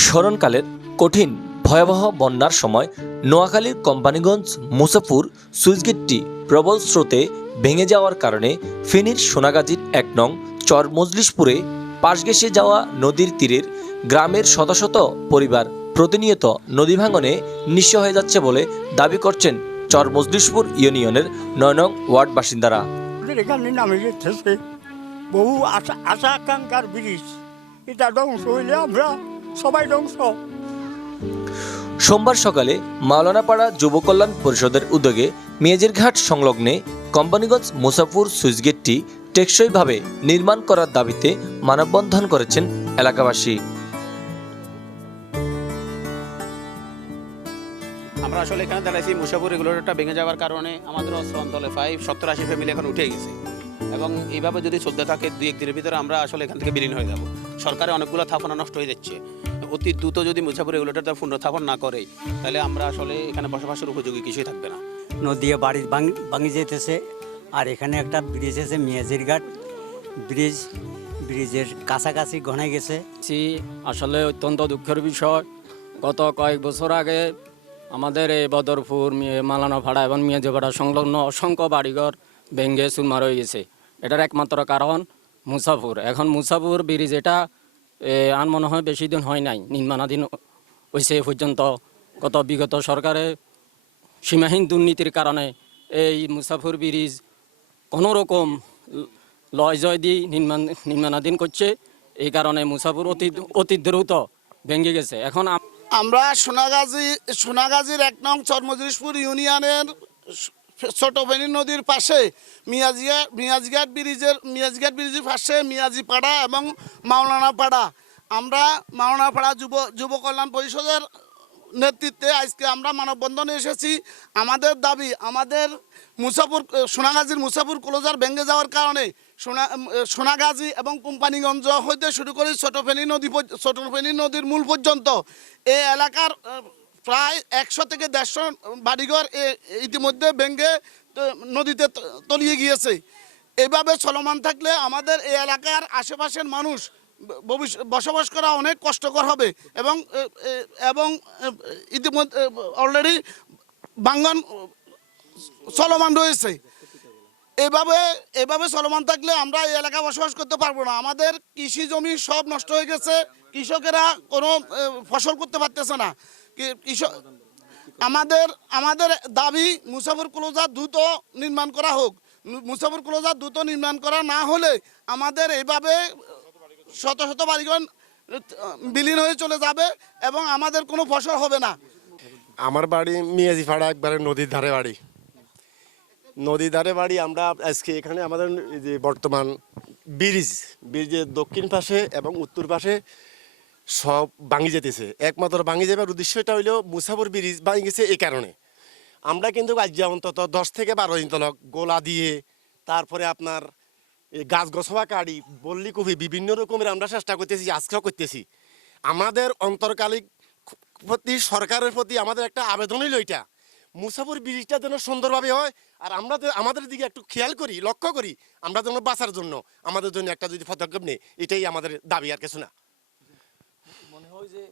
স্মরণকালের কঠিন ভয়াবহ বন্যার সময় নোয়াখালীর কোম্পানিগঞ্জ মুসাফুর সুইচগেটটি প্রবল স্রোতে ভেঙে যাওয়ার কারণে ফেনীর সোনাগাজীর ১ নং চর মজলিশপুরে পাশ ঘেঁষে যাওয়া নদীর তীরের গ্রামের শত শত পরিবার প্রতিনিয়ত নদী ভাঙনে নিঃস্ব হয়ে যাচ্ছে বলে দাবি করছেন চর মজলিশপুর ইউনিয়নের ৯ নং ওয়ার্ড বাসিন্দারা। এখানে নামে যেতেছে বহু আশা আকাঙ্ক্ষার ব্রিজ, এটা ধ্বংস হইলে আমরা সবাই ধ্বংস। সোমবার সকালে মাওলানাপাড়া যুব কল্যাণ পরিষদের উদ্যোগে মেয়েজিরঘাট সংলগ্নে কোম্পানিগঞ্জ মুসাফুর সুইচগেটটি টেকসইভাবে নির্মাণ করার দাবিতে মানববন্ধন করেছেন এলাকাবাসী। আমরা আসলে এখানে দাঁড়াইছি মুসাফুর রেগুলেটরটা ভেঙে যাওয়ার কারণে আমাদের অস্ত্র অঞ্চলে 70-80 ফ্যামিলি এখন উঠে গেছে এবং এইভাবে যদি চলতে থাকে 2-1 দিনের ভিতরে আমরা আসলে এখান থেকে বিলীন হয়ে যাব। সরকারের অনেকগুলো স্থাপনা নষ্ট হয়ে যাচ্ছে। অতি দ্রুত যদি মুসাফুর রেগুলেটরটা পুনর্স্থাপন না করে তাহলে আমরা আসলে এখানে বসবাসের উপযোগী কিছুই থাকবে না। নদী বাড়ি ভাঙি যেতেছে। আর এখানে একটা ব্রিজ আছে মেয়াজিরঘাট ব্রিজের কাছাকাছি ঘনে গেছে। আসলে অত্যন্ত দুঃখের বিষয়। গত কয়েক বছর আগে আমাদের এই বদরপুর মালানাপাড়া এবং মেয়াজিপাড়া সংলগ্ন অসংখ্য বাড়িঘর ভেঙে চুরমার হয়ে গেছে। এটার একমাত্র কারণ মুসাফুর। এখন মুসাফুর ব্রিজ এটা আর মনে হয় বেশি দিন হয় নাই, নির্মাণাধীন হয়েছে পর্যন্ত। বিগত সরকারে সীমাহীন দুর্নীতির কারণে এই মুসাফুর ব্রিজ কোনো রকম লয় জয় দিয়ে নির্মাণাধীন করছে। এই কারণে মুসাফুর অতি দ্রুত ভেঙে গেছে। এখন আমরা সোনাগাজীর 1 নং চরমজলিশপুর ইউনিয়নের ছোট ফেনী নদীর পাশে মিয়াজঘাট ব্রিজের পাশে মিয়াজিপাড়া এবং মাওলানাপাড়া, আমরা মাওলানাপাড়া যুব কল্যাণ পরিষদের নেতৃত্বে আজকে আমরা মানববন্ধনে এসেছি। আমাদের দাবি, আমাদের সোনাগাজীর মুসাফুর ক্লোজার ভেঙে যাওয়ার কারণে সোনাগাজী এবং কোম্পানিগঞ্জ হইতে শুরু করে ছোট ফেনী নদীর মূল পর্যন্ত এই এলাকার প্রায় 100 থেকে 150 বাড়িঘর ইতিমধ্যে ভেঙে নদীতে তলিয়ে গিয়েছে। এভাবে চলমান থাকলে আমাদের এই এলাকার আশেপাশের মানুষ বসবাস করা অনেক কষ্টকর হবে এবং ইতিমধ্যে অলরেডি ভাঙন চলমান রয়েছে। এভাবে চলমান থাকলে আমরা এই এলাকায় বসবাস করতে পারবো না। আমাদের কৃষি জমি সব নষ্ট হয়ে গেছে, কৃষকেরা কোনো ফসল করতে পারতেছে না। আমাদের দাবি মুসাফুর ক্লোজার দ্রুত নির্মাণ করা হোক। মুসাফুর ক্লোজার দ্রুত নির্মাণ করা না হলে আমাদের এইভাবে শত শত বাড়িঘর বিলীন হয়ে চলে যাবে এবং আমাদের কোনো ফসল হবে না। আমার বাড়ি মিয়াজিপাড়া, একবারে নদীর ধারে বাড়ি। আমরা আজকে এখানে আমাদের যে বর্তমান ব্রিজের দক্ষিণ পাশে এবং উত্তর পাশে সব ভাঙি যেতেছে। একমাত্র ভাঙি যাবার উদ্দেশ্যটা হইলেও মুসাফুর ব্রিজ ভাঙি গেছে। এই কারণে আমরা কিন্তু আজ অন্তত 10 থেকে 12 দিন তলক গোলা দিয়ে, তারপরে আপনার গাছ গছবা কাড়ি, বল্লি কপি, বিভিন্ন রকমের আমরা চেষ্টা করতেছি, আজকেও করতেছি। আমাদের অন্তর্কালিক প্রতি সরকারের প্রতি আমাদের একটা আবেদন হইল এটা, মুসাফুর ব্রিজটা যেন সুন্দরভাবে হয়। আর আমরা আমাদের দিকে একটু খেয়াল করি, লক্ষ্য করি, আমরা যেন বাঁচার জন্য আমাদের জন্য একটা যদি পদক্ষেপ নেই, এটাই আমাদের দাবি, আর কিছু না। মনে হয় যে